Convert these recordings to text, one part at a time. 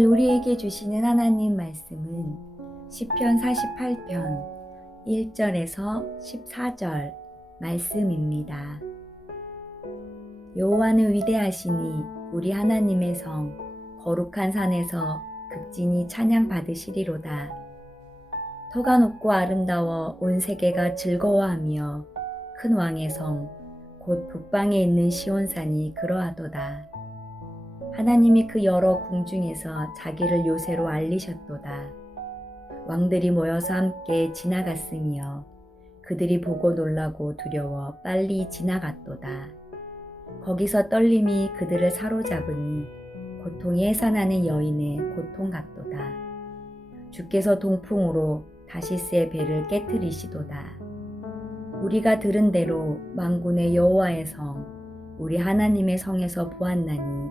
오늘 우리에게 주시는 하나님 말씀은 시편 48편 1절에서 14절 말씀입니다. 여호와는 위대하시니 우리 하나님의 성 거룩한 산에서 극진히 찬양 받으시리로다. 터가 높고 아름다워 온 세계가 즐거워하며 큰 왕의 성 곧 북방에 있는 시온산이 그러하도다. 하나님이 그 여러 궁중에서 자기를 요새로 알리셨도다. 왕들이 모여서 함께 지나갔으며 그들이 보고 놀라고 두려워 빨리 지나갔도다. 거기서 떨림이 그들을 사로잡으니 고통이 해산하는 여인의 고통 같도다. 주께서 동풍으로 다시스의 배를 깨트리시도다. 우리가 들은 대로 만군의 여호와의 성 우리 하나님의 성에서 보았나니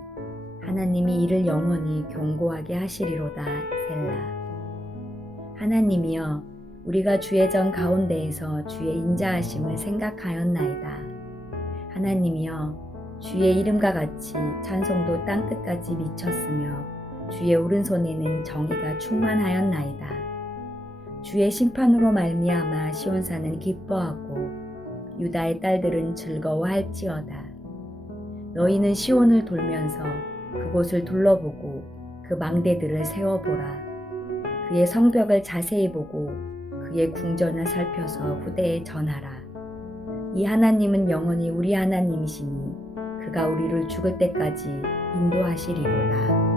하나님이 이를 영원히 견고하게 하시리로다. 셀라. 하나님이여, 우리가 주의 전 가운데에서 주의 인자하심을 생각하였나이다. 하나님이여, 주의 이름과 같이 찬송도 땅끝까지 미쳤으며 주의 오른손에는 정의가 충만하였나이다. 주의 심판으로 말미암아 시온산은 기뻐하고 유다의 딸들은 즐거워할지어다. 너희는 시온을 돌면서 그곳을 둘러보고 그 망대들을 세워보라. 그의 성벽을 자세히 보고 그의 궁전을 살펴서 후대에 전하라. 이 하나님은 영원히 우리 하나님이시니 그가 우리를 죽을 때까지 인도하시리로다.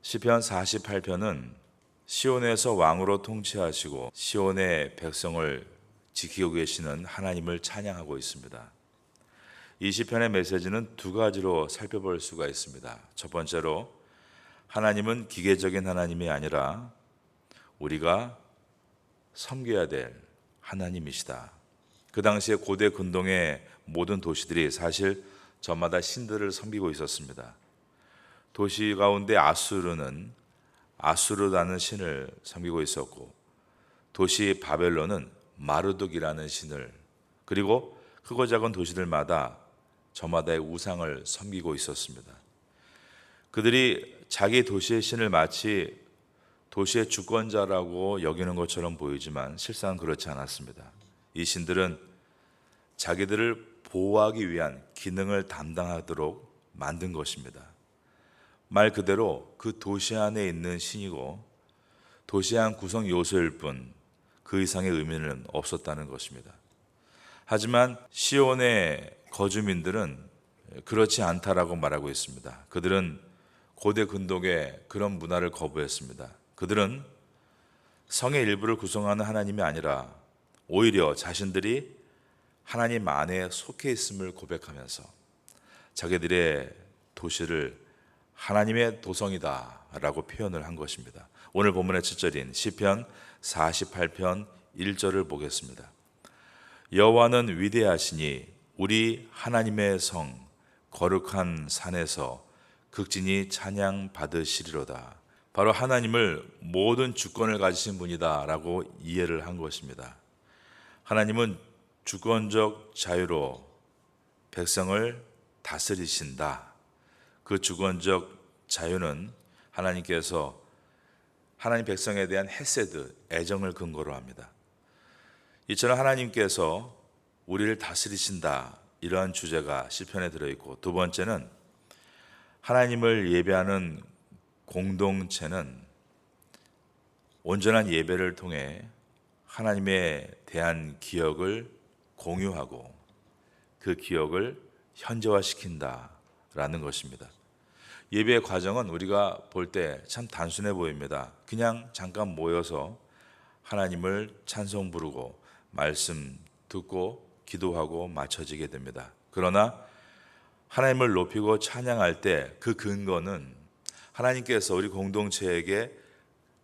시편 48편은 시온에서 왕으로 통치하시고 시온의 백성을 지키고 계시는 하나님을 찬양하고 있습니다. 이 시편의 메시지는 두 가지로 살펴볼 수가 있습니다. 첫 번째로 하나님은 기계적인 하나님이 아니라 우리가 섬겨야 될 하나님이시다. 그 당시에 고대 근동의 모든 도시들이 사실 저마다 신들을 섬기고 있었습니다. 도시 가운데 아수르는 아수르라는 신을 섬기고 있었고, 도시 바벨론은 마르둑이라는 신을, 그리고 크고 작은 도시들마다 저마다의 우상을 섬기고 있었습니다. 그들이 자기 도시의 신을 마치 도시의 주권자라고 여기는 것처럼 보이지만 실상 그렇지 않았습니다. 이 신들은 자기들을 보호하기 위한 기능을 담당하도록 만든 것입니다. 말 그대로 그 도시 안에 있는 신이고 도시의 한 구성 요소일 뿐 그 이상의 의미는 없었다는 것입니다. 하지만 시온의 거주민들은 그렇지 않다라고 말하고 있습니다. 그들은 고대 근동의 그런 문화를 거부했습니다. 그들은 성의 일부를 구성하는 하나님이 아니라 오히려 자신들이 하나님 안에 속해 있음을 고백하면서 자기들의 도시를 하나님의 도성이다 라고 표현을 한 것입니다. 오늘 본문의 7절인 시편 48편 1절을 보겠습니다. 여호와는 위대하시니 우리 하나님의 성 거룩한 산에서 극진히 찬양 받으시리로다. 바로 하나님을 모든 주권을 가지신 분이다 라고 이해를 한 것입니다. 하나님은 주권적 자유로 백성을 다스리신다. 그 주권적 자유는 하나님께서 하나님 백성에 대한 헤세드, 애정을 근거로 합니다. 이처럼 하나님께서 우리를 다스리신다, 이러한 주제가 시편에 들어있고, 두 번째는 하나님을 예배하는 공동체는 온전한 예배를 통해 하나님에 대한 기억을 공유하고 그 기억을 현재화시킨다라는 것입니다. 예배의 과정은 우리가 볼 때 참 단순해 보입니다. 그냥 잠깐 모여서 하나님을 찬송 부르고 말씀 듣고 기도하고 맞춰지게 됩니다. 그러나 하나님을 높이고 찬양할 때 그 근거는 하나님께서 우리 공동체에게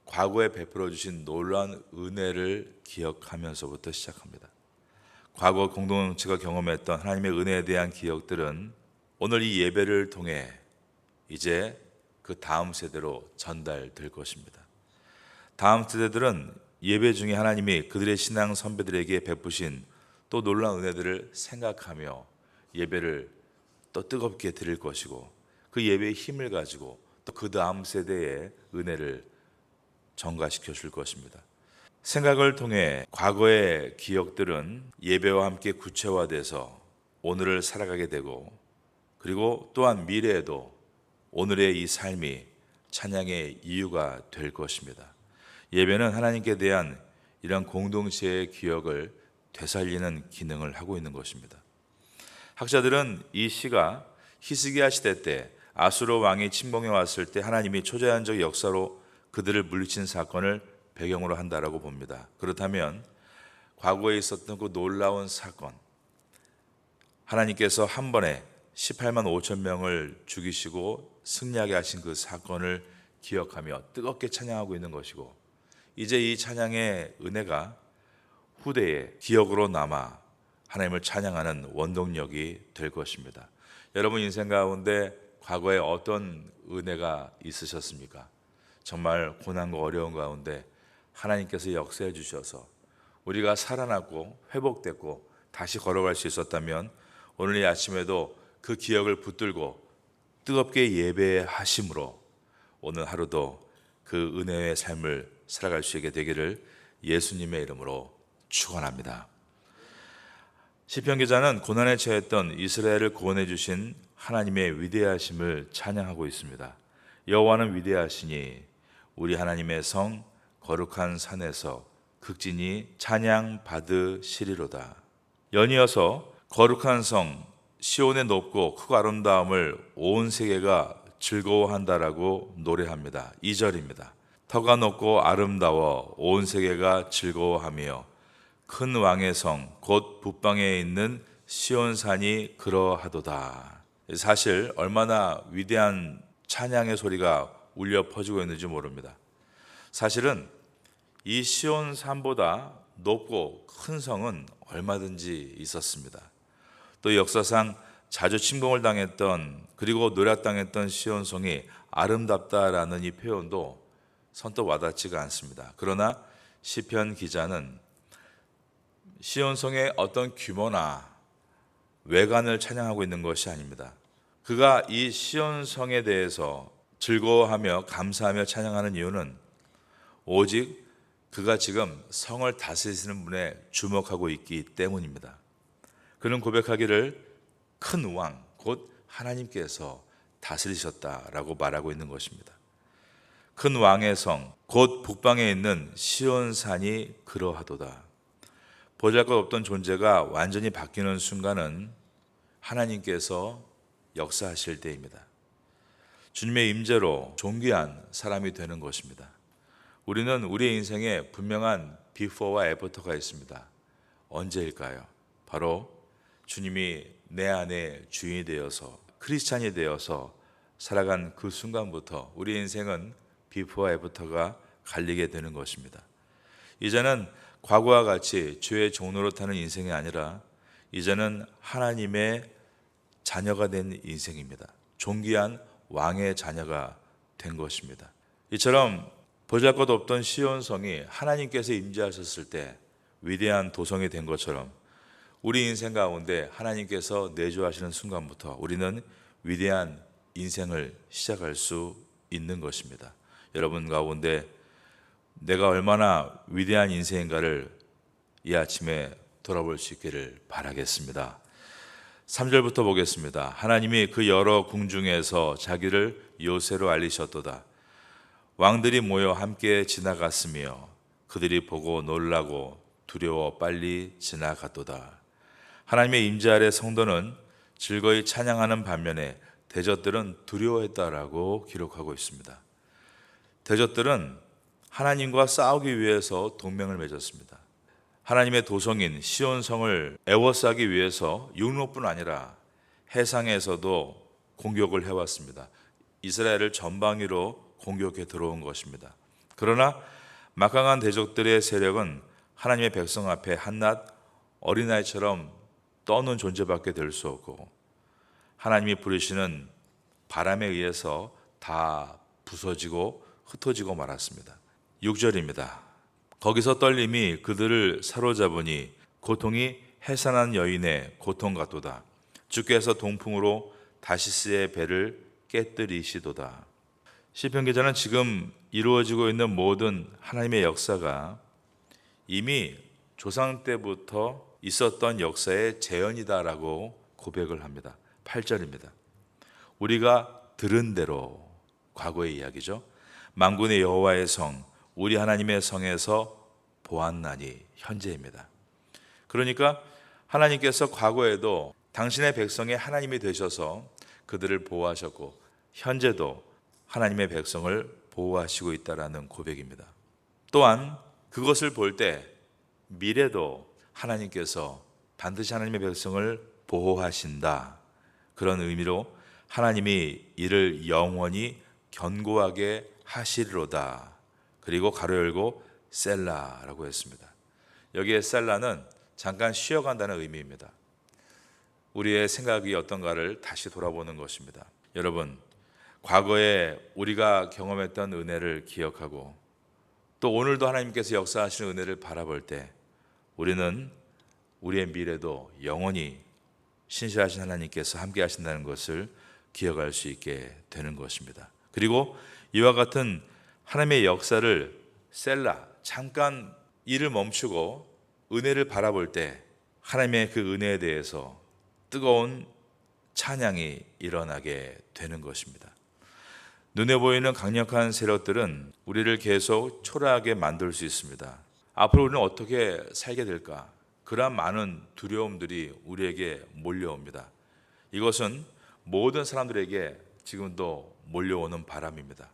과거에 베풀어 주신 놀라운 은혜를 기억하면서부터 시작합니다. 과거 공동체가 경험했던 하나님의 은혜에 대한 기억들은 오늘 이 예배를 통해 이제 그 다음 세대로 전달될 것입니다. 다음 세대들은 예배 중에 하나님이 그들의 신앙 선배들에게 베푸신 또 놀라운 은혜들을 생각하며 예배를 또 뜨겁게 드릴 것이고, 그 예배의 힘을 가지고 또 그 다음 세대의 은혜를 전가시켜 줄 것입니다. 생각을 통해 과거의 기억들은 예배와 함께 구체화돼서 오늘을 살아가게 되고, 그리고 또한 미래에도 오늘의 이 삶이 찬양의 이유가 될 것입니다. 예배는 하나님께 대한 이런 공동체의 기억을 되살리는 기능을 하고 있는 것입니다. 학자들은 이 시가 히스기야 시대 때 아수르 왕이 침공해 왔을 때 하나님이 초자연적 역사로 그들을 물리친 사건을 배경으로 한다라고 봅니다. 그렇다면 과거에 있었던 그 놀라운 사건, 하나님께서 한 번에 18만 5천 명을 죽이시고 승리하게 하신 그 사건을 기억하며 뜨겁게 찬양하고 있는 것이고, 이제 이 찬양의 은혜가 후대의 기억으로 남아 하나님을 찬양하는 원동력이 될 것입니다. 여러분 인생 가운데 과거에 어떤 은혜가 있으셨습니까? 정말 고난과 어려운 가운데 하나님께서 역사해 주셔서 우리가 살아났고 회복됐고 다시 걸어갈 수 있었다면, 오늘 이 아침에도 그 기억을 붙들고 뜨겁게 예배하심으로 오늘 하루도 그 은혜의 삶을 살아갈 수 있게 되기를 예수님의 이름으로 축원합니다. 시편 기자는 고난에 처했던 이스라엘을 구원해 주신 하나님의 위대하심을 찬양하고 있습니다. 여호와는 위대하시니 우리 하나님의 성 거룩한 산에서 극진히 찬양 받으시리로다. 연이어서 거룩한 성 시온의 높고 크고 아름다움을 온 세계가 즐거워한다라고 노래합니다. 2절입니다. 터가 높고 아름다워 온 세계가 즐거워하며 큰 왕의 성 곧 북방에 있는 시온산이 그러하도다. 사실 얼마나 위대한 찬양의 소리가 울려 퍼지고 있는지 모릅니다. 사실은 이 시온산보다 높고 큰 성은 얼마든지 있었습니다. 또 역사상 자주 침공을 당했던, 그리고 노략당했던 시온성이 아름답다라는 이 표현도 선뜻 와닿지가 않습니다. 그러나 시편 기자는 시온성의 어떤 규모나 외관을 찬양하고 있는 것이 아닙니다. 그가 이 시온성에 대해서 즐거워하며 감사하며 찬양하는 이유는 오직 그가 지금 성을 다스리시는 분에 주목하고 있기 때문입니다. 그는 고백하기를 큰 왕, 곧 하나님께서 다스리셨다라고 말하고 있는 것입니다. 큰 왕의 성, 곧 북방에 있는 시온산이 그러하도다. 보잘것없던 존재가 완전히 바뀌는 순간은 하나님께서 역사하실 때입니다. 주님의 임재로 존귀한 사람이 되는 것입니다. 우리는 우리의 인생에 분명한 비포와 애프터가 있습니다. 언제일까요? 바로 주님이 내 안에 주인이 되어서 크리스찬이 되어서 살아간 그 순간부터 우리 인생은 비포와 애프터가 갈리게 되는 것입니다. 이제는 과거와 같이 죄의 종로로 타는 인생이 아니라 이제는 하나님의 자녀가 된 인생입니다. 존귀한 왕의 자녀가 된 것입니다. 이처럼 보잘것없던 시온성이 하나님께서 임재하셨을 때 위대한 도성이 된 것처럼 우리 인생 가운데 하나님께서 내주하시는 순간부터 우리는 위대한 인생을 시작할 수 있는 것입니다. 여러분 가운데 내가 얼마나 위대한 인생인가를 이 아침에 돌아볼 수 있기를 바라겠습니다. 3절부터 보겠습니다. 하나님이 그 여러 궁중에서 자기를 요새로 알리셨도다. 왕들이 모여 함께 지나갔으며 그들이 보고 놀라고 두려워 빨리 지나갔도다. 하나님의 임재 아래 성도는 즐거이 찬양하는 반면에 대적들은 두려워했다라고 기록하고 있습니다. 대적들은 하나님과 싸우기 위해서 동맹을 맺었습니다. 하나님의 도성인 시온성을 애워싸기 위해서 육로뿐 아니라 해상에서도 공격을 해왔습니다. 이스라엘을 전방위로 공격해 들어온 것입니다. 그러나 막강한 대적들의 세력은 하나님의 백성 앞에 한낱 어린아이처럼 떠는 존재밖에 될 수 없고 하나님이 부르시는 바람에 의해서 다 부서지고 흩어지고 말았습니다. 6절입니다. 거기서 떨림이 그들을 사로잡으니 고통이 해산한 여인의 고통 같도다. 주께서 동풍으로 다시스의 배를 깨뜨리시도다. 시편 기자는 지금 이루어지고 있는 모든 하나님의 역사가 이미 조상 때부터 있었던 역사의 재현이다라고 고백을 합니다. 8절입니다. 우리가 들은 대로, 과거의 이야기죠. 만군의 여호와의 성, 우리 하나님의 성에서 보았나니, 현재입니다. 그러니까 하나님께서 과거에도 당신의 백성의 하나님이 되셔서 그들을 보호하셨고 현재도 하나님의 백성을 보호하시고 있다라는 고백입니다. 또한 그것을 볼 때 미래도 하나님께서 반드시 하나님의 백성을 보호하신다. 그런 의미로 하나님이 이를 영원히 견고하게 하시리로다. 그리고 가로 열고 셀라라고 했습니다. 여기에 셀라는 잠깐 쉬어간다는 의미입니다. 우리의 생각이 어떤가를 다시 돌아보는 것입니다. 여러분, 과거에 우리가 경험했던 은혜를 기억하고 또 오늘도 하나님께서 역사하시는 은혜를 바라볼 때 우리는 우리의 미래도 영원히 신실하신 하나님께서 함께 하신다는 것을 기억할 수 있게 되는 것입니다. 그리고 이와 같은 하나님의 역사를 셀라, 잠깐 일을 멈추고 은혜를 바라볼 때 하나님의 그 은혜에 대해서 뜨거운 찬양이 일어나게 되는 것입니다. 눈에 보이는 강력한 세력들은 우리를 계속 초라하게 만들 수 있습니다. 앞으로 우리는 어떻게 살게 될까? 그러한 많은 두려움들이 우리에게 몰려옵니다. 이것은 모든 사람들에게 지금도 몰려오는 바람입니다.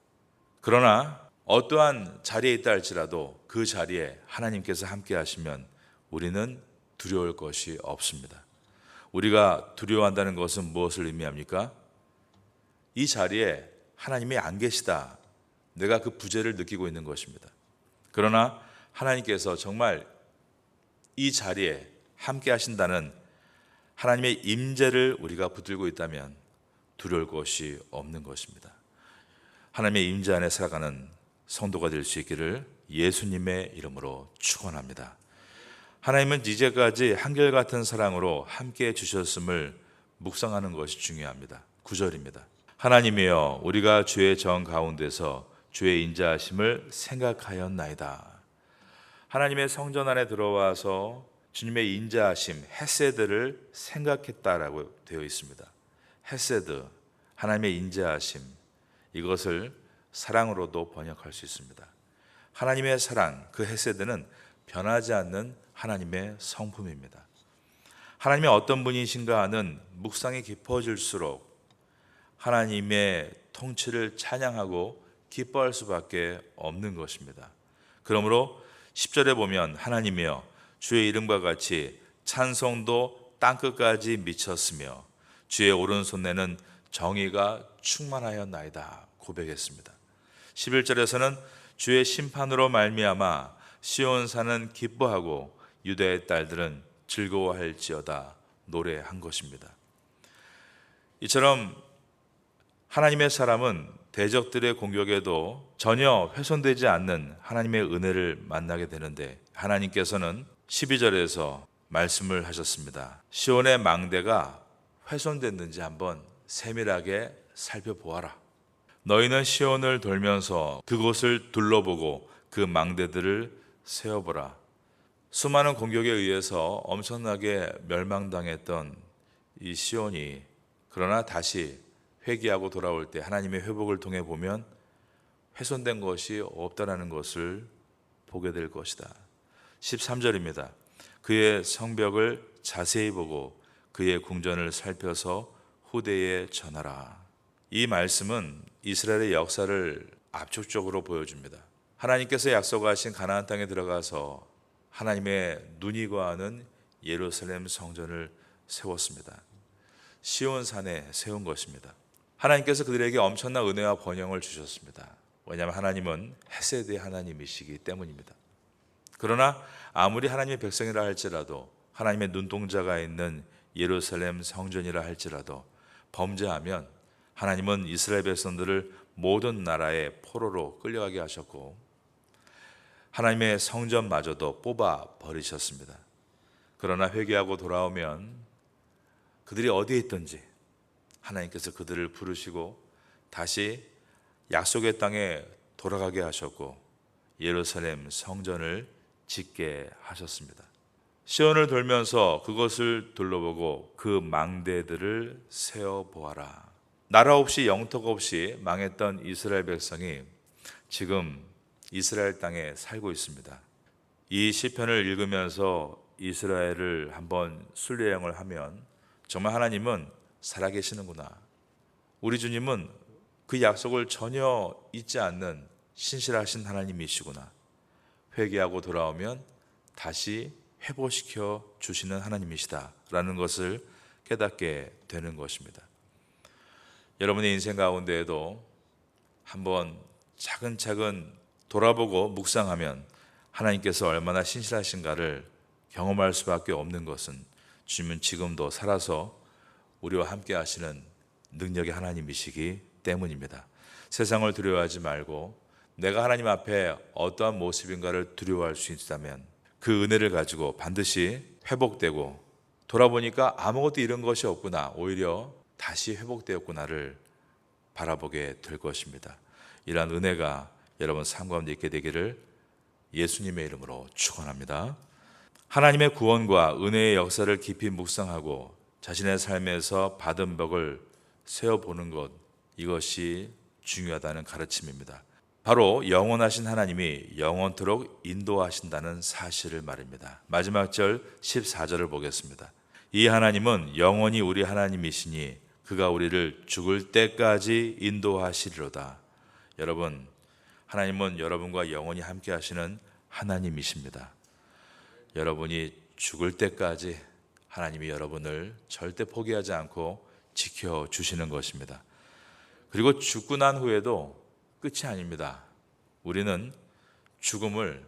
그러나 어떠한 자리에 있다 할지라도 그 자리에 하나님께서 함께 하시면 우리는 두려울 것이 없습니다. 우리가 두려워한다는 것은 무엇을 의미합니까? 이 자리에 하나님이 안 계시다. 내가 그 부재를 느끼고 있는 것입니다. 그러나 하나님께서 정말 이 자리에 함께 하신다는 하나님의 임재를 우리가 붙들고 있다면 두려울 것이 없는 것입니다. 하나님의 임재 안에 살아가는 성도가 될 수 있기를 예수님의 이름으로 축원합니다. 하나님은 이제까지 한결같은 사랑으로 함께해 주셨음을 묵상하는 것이 중요합니다. 9절입니다. 하나님이여 우리가 주의 정 가운데서 주의 인자하심을 생각하였나이다. 하나님의 성전 안에 들어와서 주님의 인자하심, 헤세드를 생각했다라고 되어 있습니다. 헤세드, 하나님의 인자하심, 이것을 사랑으로도 번역할 수 있습니다. 하나님의 사랑, 그 헤세드는 변하지 않는 하나님의 성품입니다. 하나님이 어떤 분이신가 하는 묵상이 깊어질수록 하나님의 통치를 찬양하고 기뻐할 수밖에 없는 것입니다. 그러므로 10절에 보면 하나님이여 주의 이름과 같이 찬송도 땅끝까지 미쳤으며 주의 오른손에는 정의가 충만하였나이다 고백했습니다. 11절에서는 주의 심판으로 말미암아 시온산은 기뻐하고 유다의 딸들은 즐거워할지어다 노래한 것입니다. 이처럼 하나님의 사람은 대적들의 공격에도 전혀 훼손되지 않는 하나님의 은혜를 만나게 되는데 하나님께서는 12절에서 말씀을 하셨습니다. 시온의 망대가 훼손됐는지 한번 세밀하게 살펴보아라. 너희는 시온을 돌면서 그곳을 둘러보고 그 망대들을 세어보라. 수많은 공격에 의해서 엄청나게 멸망당했던 이 시온이 그러나 다시 회개하고 돌아올 때 하나님의 회복을 통해 보면 훼손된 것이 없다라는 것을 보게 될 것이다. 13절입니다. 그의 성벽을 자세히 보고 그의 궁전을 살펴서 후대에 전하라. 이 말씀은 이스라엘의 역사를 압축적으로 보여줍니다. 하나님께서 약속하신 가나안 땅에 들어가서 하나님의 눈이 거하는 예루살렘 성전을 세웠습니다. 시온산에 세운 것입니다. 하나님께서 그들에게 엄청난 은혜와 번영을 주셨습니다. 왜냐하면 하나님은 헤세드의 하나님이시기 때문입니다. 그러나 아무리 하나님의 백성이라 할지라도 하나님의 눈동자가 있는 예루살렘 성전이라 할지라도 범죄하면 하나님은 이스라엘 백성들을 모든 나라의 포로로 끌려가게 하셨고 하나님의 성전마저도 뽑아 버리셨습니다. 그러나 회개하고 돌아오면 그들이 어디에 있든지 하나님께서 그들을 부르시고 다시 약속의 땅에 돌아가게 하셨고 예루살렘 성전을 짓게 하셨습니다. 시온을 돌면서 그것을 둘러보고 그 망대들을 세어보아라. 나라 없이 영토가 없이 망했던 이스라엘 백성이 지금 이스라엘 땅에 살고 있습니다. 이 시편을 읽으면서 이스라엘을 한번 순례여행을 하면 정말 하나님은 살아계시는구나. 우리 주님은 그 약속을 전혀 잊지 않는 신실하신 하나님이시구나. 회개하고 돌아오면 다시 회복시켜 주시는 하나님이시다 라는 것을 깨닫게 되는 것입니다. 여러분의 인생 가운데에도 한번 차근차근 돌아보고 묵상하면 하나님께서 얼마나 신실하신가를 경험할 수밖에 없는 것은 주님은 지금도 살아서 우리와 함께 하시는 능력의 하나님이시기 때문입니다. 세상을 두려워하지 말고 내가 하나님 앞에 어떠한 모습인가를 두려워할 수 있다면 그 은혜를 가지고 반드시 회복되고 돌아보니까 아무것도 잃은 것이 없구나, 오히려 다시 회복되었구나를 바라보게 될 것입니다. 이러한 은혜가 여러분 삶 가운데 있게 되기를 예수님의 이름으로 축원합니다. 하나님의 구원과 은혜의 역사를 깊이 묵상하고 자신의 삶에서 받은 덕을 세어보는 것, 이것이 중요하다는 가르침입니다. 바로 영원하신 하나님이 영원토록 인도하신다는 사실을 말입니다. 마지막 절 14절을 보겠습니다. 이 하나님은 영원히 우리 하나님이시니 그가 우리를 죽을 때까지 인도하시리로다. 여러분, 하나님은 여러분과 영원히 함께 하시는 하나님이십니다. 여러분이 죽을 때까지 하나님이 여러분을 절대 포기하지 않고 지켜주시는 것입니다. 그리고 죽고 난 후에도 끝이 아닙니다. 우리는 죽음을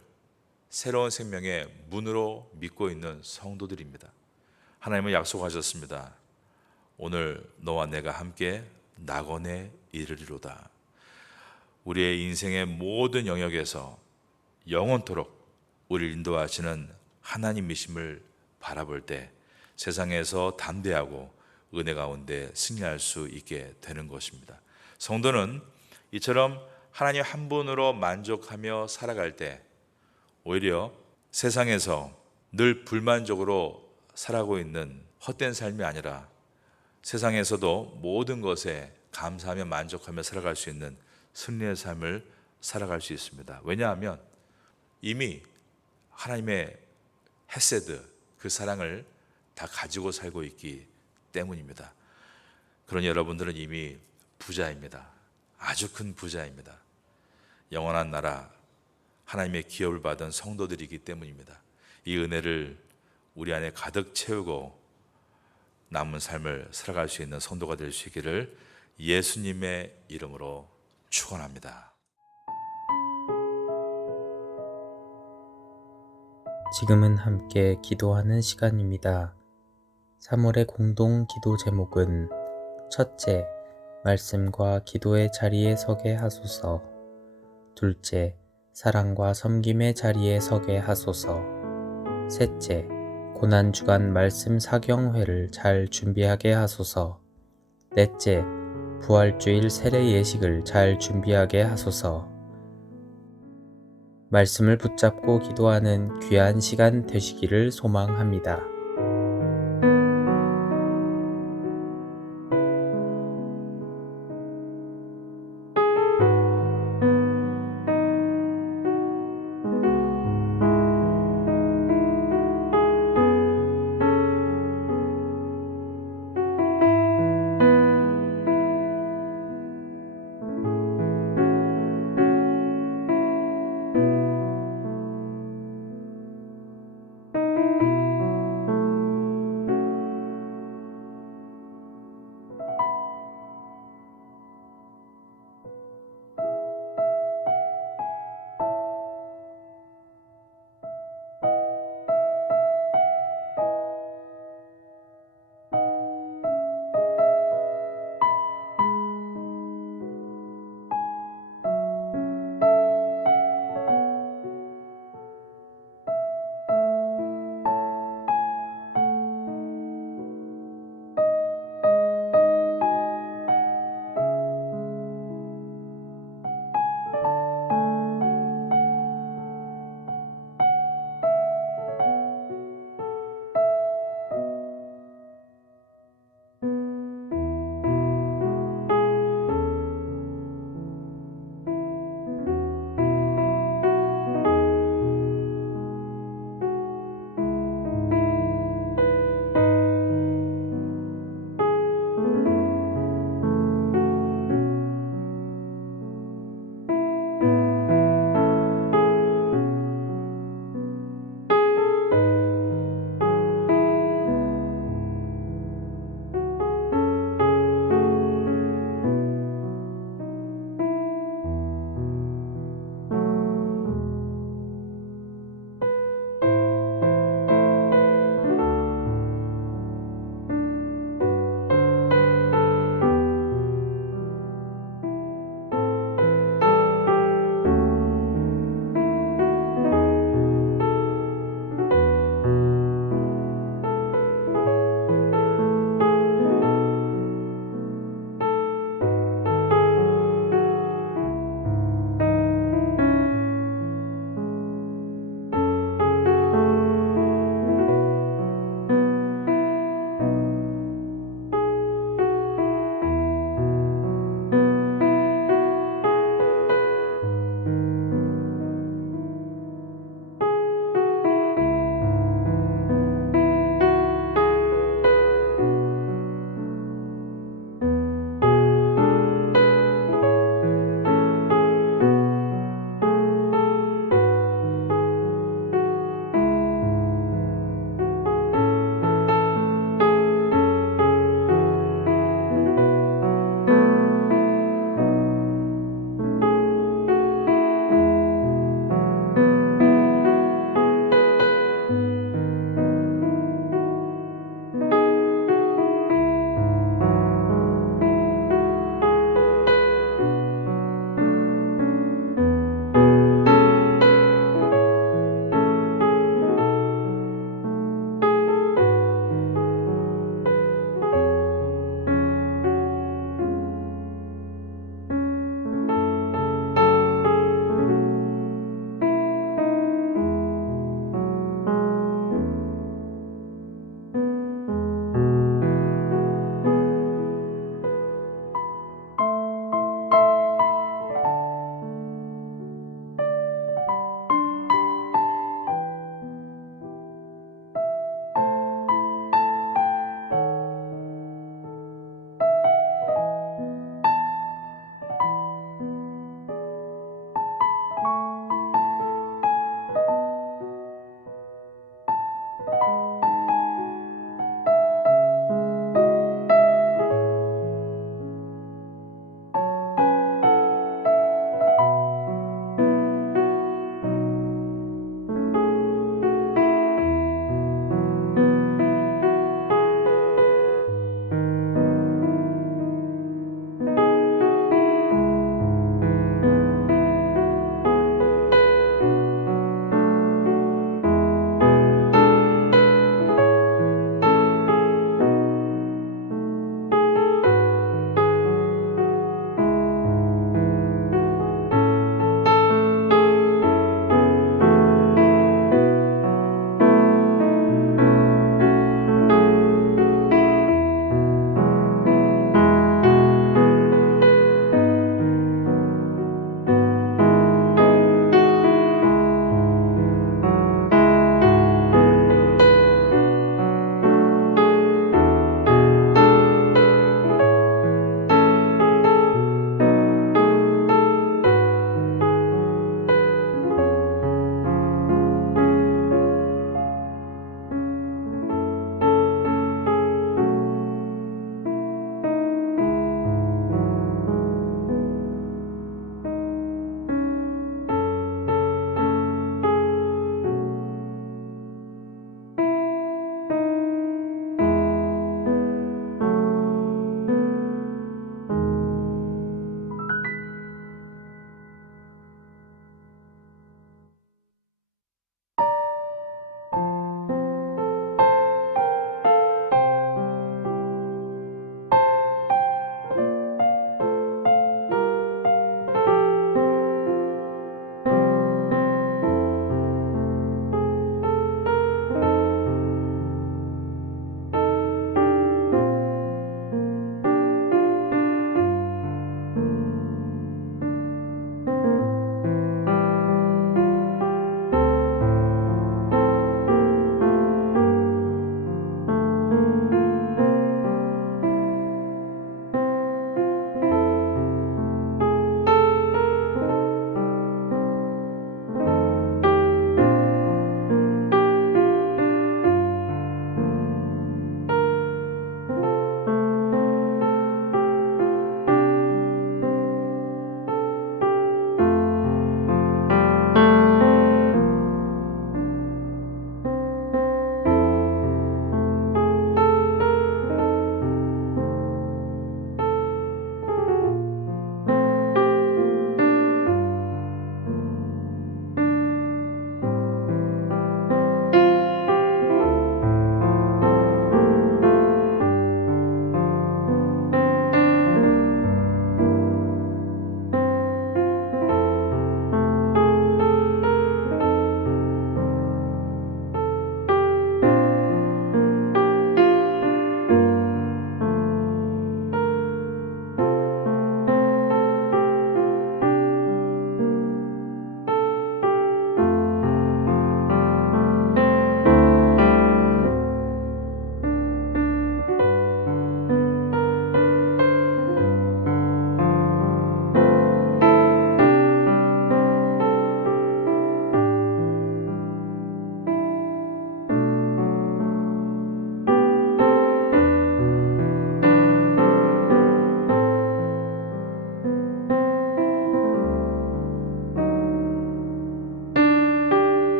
새로운 생명의 문으로 믿고 있는 성도들입니다. 하나님은 약속하셨습니다. 오늘 너와 내가 함께 낙원에 이르리로다. 우리의 인생의 모든 영역에서 영원토록 우리를 인도하시는 하나님이심을 바라볼 때 세상에서 담대하고 은혜 가운데 승리할 수 있게 되는 것입니다. 성도는 이처럼 하나님 한 분으로 만족하며 살아갈 때 오히려 세상에서 늘 불만족으로 살아가고 있는 헛된 삶이 아니라 세상에서도 모든 것에 감사하며 만족하며 살아갈 수 있는 승리의 삶을 살아갈 수 있습니다. 왜냐하면 이미 하나님의 헤세드, 그 사랑을 다 가지고 살고 있기 때문입니다. 그러니 여러분들은 이미 부자입니다. 아주 큰 부자입니다. 영원한 나라, 하나님의 기업을 받은 성도들이기 때문입니다. 이 은혜를 우리 안에 가득 채우고 남은 삶을 살아갈 수 있는 성도가 될 수 있기를 예수님의 이름으로 축원합니다. 지금은 함께 기도하는 시간입니다. 3월의 공동 기도 제목은 첫째, 말씀과 기도의 자리에 서게 하소서. 둘째, 사랑과 섬김의 자리에 서게 하소서. 셋째, 고난주간 말씀 사경회를 잘 준비하게 하소서. 넷째, 부활주일 세례 예식을 잘 준비하게 하소서. 말씀을 붙잡고 기도하는 귀한 시간 되시기를 소망합니다.